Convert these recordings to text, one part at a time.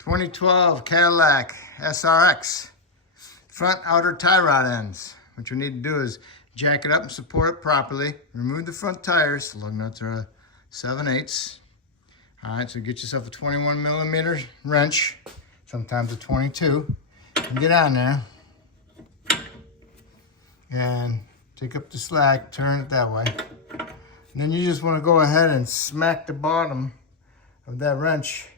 2012 Cadillac SRX front outer tie rod ends. What you need to do is jack it up and support it properly. Remove the front tires. The lug nuts are 7/8. All right, so get yourself a 21 millimeter wrench, sometimes a 22, and get on there and take up the slack, turn it that way. And then you just want to go ahead and smack the bottom of that wrench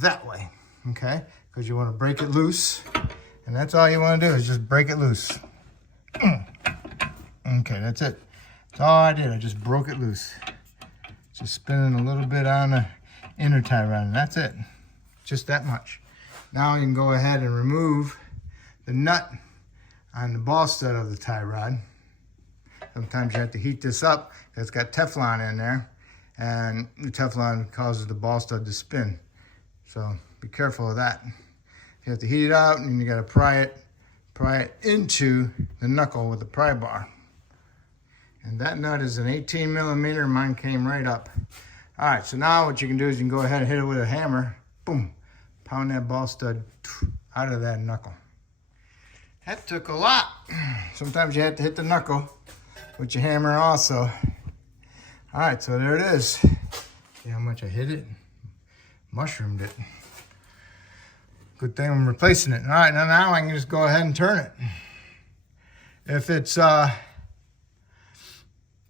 that way, okay? Because you want to break it loose, and that's all you want to do is just break it loose. Okay, that's it. That's all I did. I just broke it loose. Just spinning a little bit on the inner tie rod, and that's it. Just that much. Now you can go ahead and remove the nut on the ball stud of the tie rod. Sometimes you have to heat this up. It's got Teflon in there, and the Teflon causes the ball stud to spin. So be careful of that. You have to heat it out, and you got to pry it into the knuckle with the pry bar. And that nut is an 18 millimeter. Mine came right up. All right, so now what you can do is you can go ahead and hit it with a hammer. Boom, pound that ball stud out of that knuckle. That took a lot. Sometimes you have to hit the knuckle with your hammer also. All right, so there it is. See how much I hit it? Mushroomed it. Good thing I'm replacing it. All right, now I can just go ahead and turn it. If it's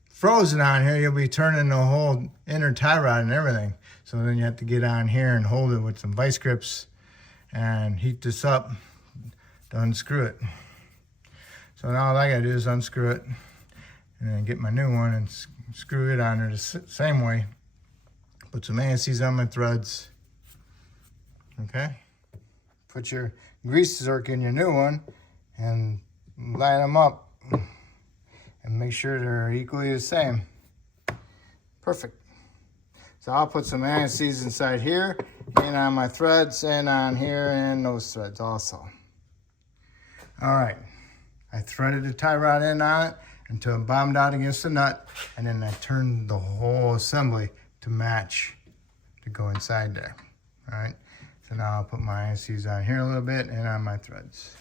frozen on here, you'll be turning the whole inner tie rod and everything. So then you have to get on here and hold it with some vice grips and heat this up to unscrew it. So now all I gotta do is unscrew it and then get my new one and screw it on there the same way. Put some ANSIs on my threads. Okay. Put your grease zerk in your new one and line them up and make sure they're equally the same. Perfect. So I'll put some ANSIs inside here and on my threads and on here and those threads also. All right. I threaded the tie rod in on it until it bombed out against the nut, and then I turned the whole assembly to match to go inside there. All right. So now I'll put my ANSIs on here a little bit and on my threads.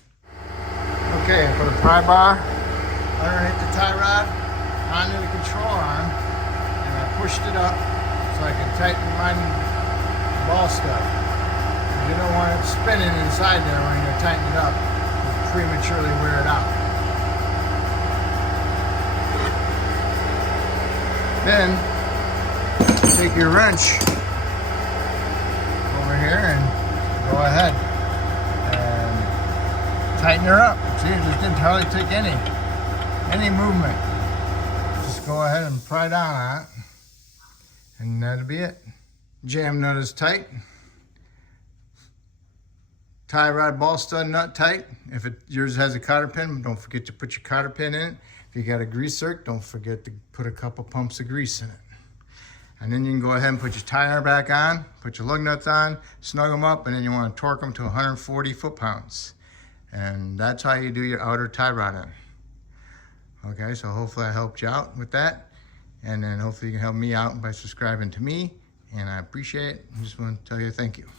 Okay, I put a pry bar underneath the tie rod onto the control arm, and I pushed it up so I can tighten my ball stud. You don't want it spinning inside there when you tighten it up. You'll prematurely wear it out. Then take your wrench over here and go ahead and tighten her up. See, it just didn't hardly take any movement. Just go ahead and pry down on it, and that'll be it. Jam nut is tight. Tie rod ball stud nut tight. If yours has a cotter pin, don't forget to put your cotter pin in it. If you got a grease zerk, don't forget to put a couple pumps of grease in it. And then you can go ahead and put your tire back on, put your lug nuts on, snug them up, and then you want to torque them to 140 foot-pounds. And that's how you do your outer tie rod in. Okay, so hopefully I helped you out with that. And then hopefully you can help me out by subscribing to me. And I appreciate it. I just want to tell you thank you.